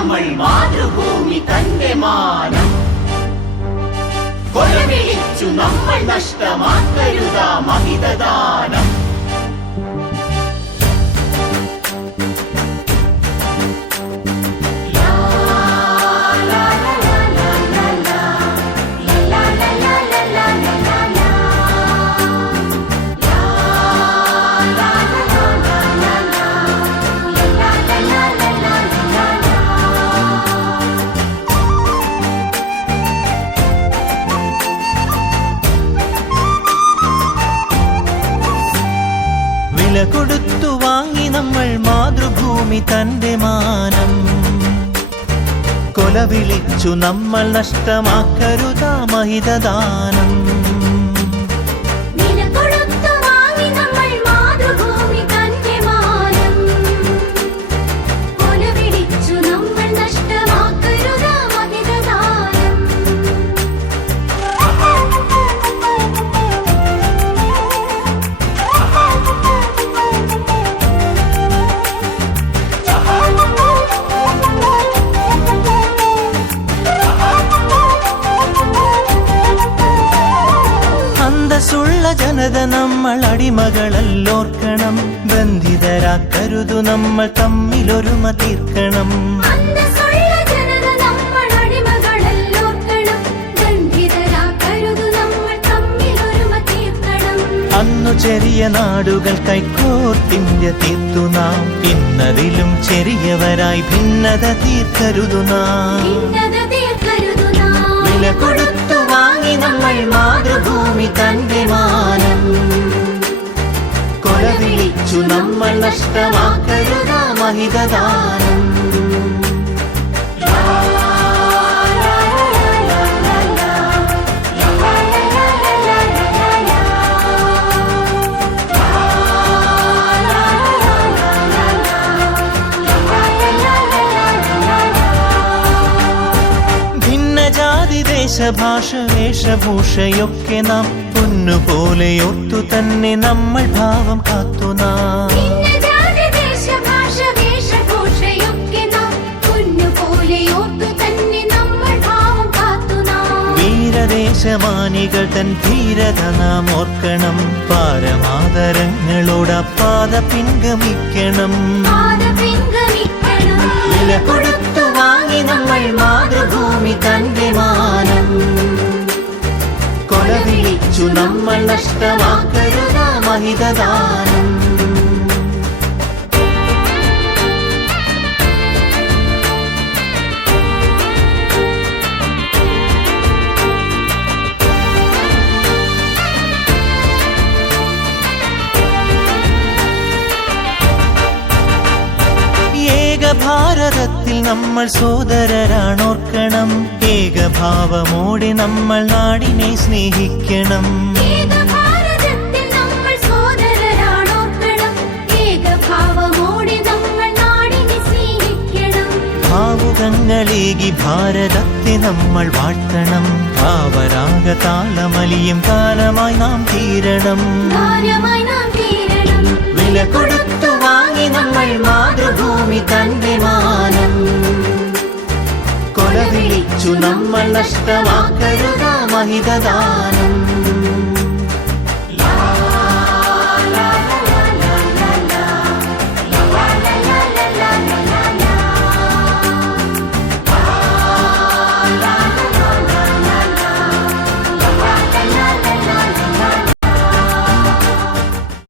നമ്മൾ മാതൃഭൂമി തന്റെ മാനം കൊലവിളിച്ചു നമ്മൾ നഷ്ടമാക്കരുതാ മഹിതദാനം. വില കൊടുത്തു വാങ്ങി നമ്മൾ മാതൃഭൂമി തന്റെ മാനം കൊലവിളിച്ചു നമ്മൾ നഷ്ടമാക്കരുതാ മഹിതദാനം. അന്തസ്സുള്ള ജനത നമ്മൾ അടിമകളല്ലോർക്കണം, ബന്ധിതരാക്കരുതു നമ്മൾ തമ്മിലൊരുമ തീർക്കണം. അന്നു ചെറിയ നാടുകൾ കൈക്കോർത്തിന്ത്യ തീർത്തു നാം, ഇന്നതിലും ചെറിയവരായി ഭിന്നത തീർക്കരുതു നാം. വില കൊടുത്തു വാങ്ങി നമ്മൾ മാതൃഭൂമി തന്റെ മാനം കൊലവിളിച്ചു നമ്മൾ നഷ്ടമാക്കരുതാ മഹിതദാനം. ദേശഭാഷ വേഷഭൂഷയൊക്കെ നാം പൊന്നുപോലെയോർത്തു തന്നെ നമ്മൾ ഭാവം കാത്തു നാം. വീരദേശമാനികൾ തൻ ധീരത നാം ഓർക്കണം, പാരമാദരങ്ങളോടപ്പാത പിൻഗമിക്കണം. വില കൊടുത്തു വാങ്ങി നമ്മൾ മാതൃഭൂമി തന്റെ മാനം കൊലവിളിച്ചു നമ്മൾ നഷ്ടമാക്കരുതാ മഹിതദാനം. ഭാരതത്തിൽ നമ്മൾ സോദരരാണോർക്കണം, ഏകഭാവമോടെ നമ്മൾ നാടിനെ സ്നേഹിക്കണം. ഭാവുകങ്ങളേകി ഭാരതത്തെ നമ്മൾ വാഴ്ത്തണം, ഭാവരാഗ താളമലിയും കാലമായി നാം തീരണം. വില കൊടുത്തു വാങ്ങി നമ്മൾ മാതൃഭൂമി തന്റെ മാനം കൊലവിളിച്ചു നമ്മൾ നഷ്ടമാക്കരുതാ മഹിതദാനം.